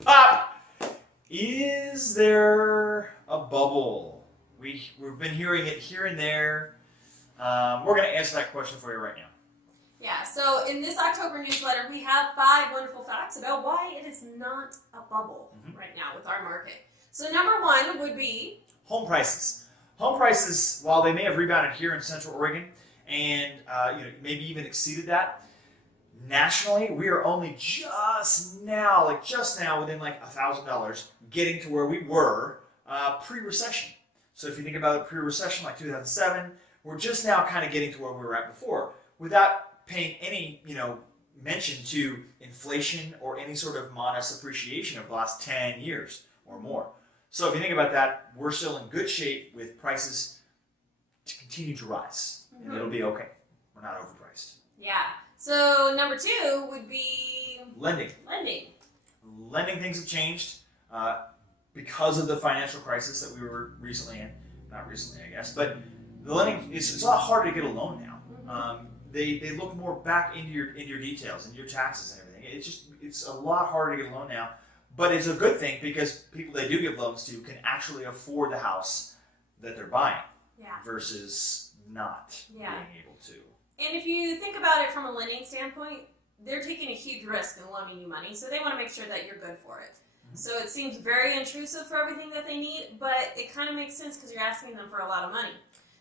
Pop! Is there a bubble? We've been hearing it here and there. We're going to answer that question for you right now. Yeah, so in this October newsletter, we have 5 wonderful facts about why it is not a bubble right now with our market. So number 1 would be home prices. Home prices, while they may have rebounded here in Central Oregon and maybe even exceeded that, nationally, we are only just now within like $1,000 getting to where we were pre-recession. So if you think about pre-recession like 2007, we're just now kind of getting to where we were at before without paying any mention to inflation or any sort of modest appreciation of the last 10 years or more. So if you think about that, we're still in good shape with prices to continue to rise. And it'll be okay. We're not overpriced. Yeah. So number 2 would be lending. Lending things have changed because of the financial crisis that we were recently in. Not recently, I guess, but the lending it's a lot harder to get a loan now. They look more back into your details and your taxes and everything. It's a lot harder to get a loan now, but it's a good thing because people they do give loans to can actually afford the house that they're buying versus not being able to. And if you think about it from a lending standpoint, they're taking a huge risk in loaning you money, so they want to make sure that you're good for it. So it seems very intrusive for everything that they need, but it kind of makes sense because you're asking them for a lot of money.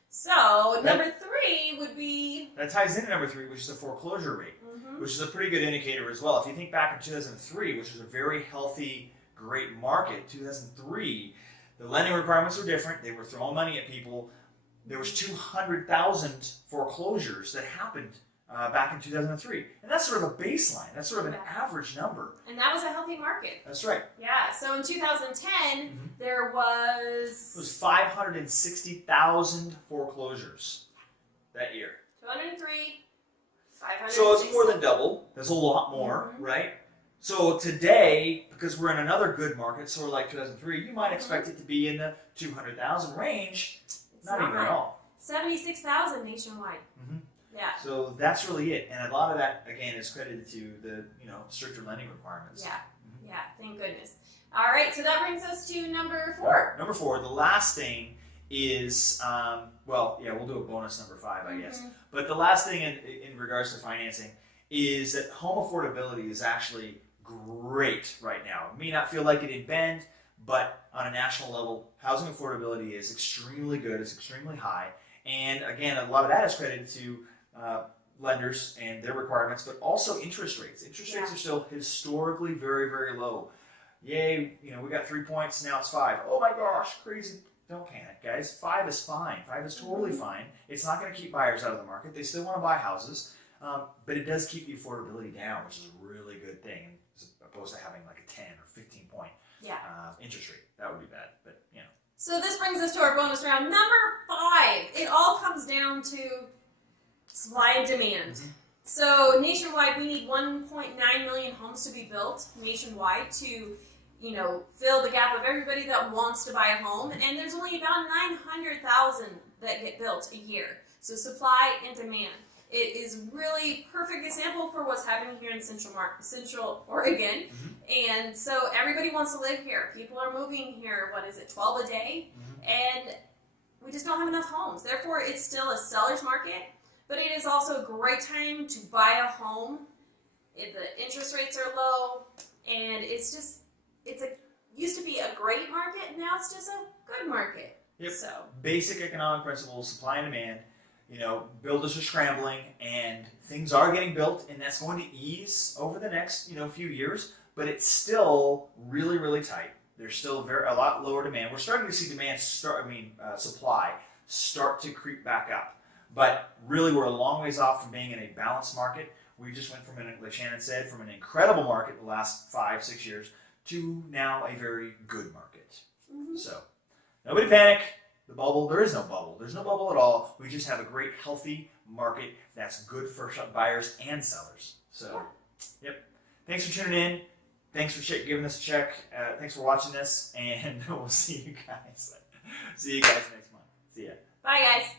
So number 3 would be... That ties into number 3, which is the foreclosure rate, which is a pretty good indicator as well. If you think back in 2003, which was a very healthy, great market, 2003, the lending requirements were different. They were throwing money at people. There was 200,000 foreclosures that happened back in 2003. And that's sort of a baseline. That's sort of an average number. And that was a healthy market. That's right. Yeah. So in 2010, there was... It was 560,000 foreclosures that year. 203, 560. So it's more than double. That's a lot more, right? So today, because we're in another good market, sort of like 2003, you might expect it to be in the 200,000 range. Not even at all. 76,000 nationwide. Yeah. So that's really it, and a lot of that again is credited to the stricter lending requirements. Yeah. Thank goodness. All right, so that brings us to number 4. Number 4, the last thing is we'll do a bonus number 5, I guess. But the last thing in regards to financing is that home affordability is actually great right now. It may not feel like it in Bend, but on a national level, housing affordability is extremely good. It's extremely high. And again, a lot of that is credited to lenders and their requirements, but also interest rates. Interest rates are still historically very, very low. Yay, we got 3 points, now it's 5. Oh my gosh, crazy. Don't panic, guys. 5 is fine. 5 is totally fine. It's not going to keep buyers out of the market. They still want to buy houses, but it does keep the affordability down, which is a really good thing, as opposed to having like a 10 or 15 point interest rate. That would be bad, but So this brings us to our bonus round. Number 5. It all comes down to supply and demand. So nationwide, we need 1.9 million homes to be built nationwide to, fill the gap of everybody that wants to buy a home. And there's only about 900,000 that get built a year. So supply and demand. It is really perfect example for what's happening here in Central Oregon. And so everybody wants to live here. People are moving here, 12 a day? And we just don't have enough homes. Therefore, it's still a seller's market, but it is also a great time to buy a home. The interest rates are low, and used to be a great market, now it's just a good market. So basic economic principles, supply and demand. Builders are scrambling, and things are getting built, and that's going to ease over the next few years. But it's still really, really tight. There's still a lot lower demand. We're starting to see supply start to creep back up. But really, we're a long ways off from being in a balanced market. We just went from, like Shannon said, from an incredible market the last 5-6 years to now a very good market. So nobody panic. The bubble, there is no bubble. There's no bubble at all. We just have a great, healthy market that's good for buyers and sellers. So, Thanks for tuning in. Thanks for giving us a check. Thanks for watching this, and we'll see you guys. See you guys next month. See ya. bye, guys.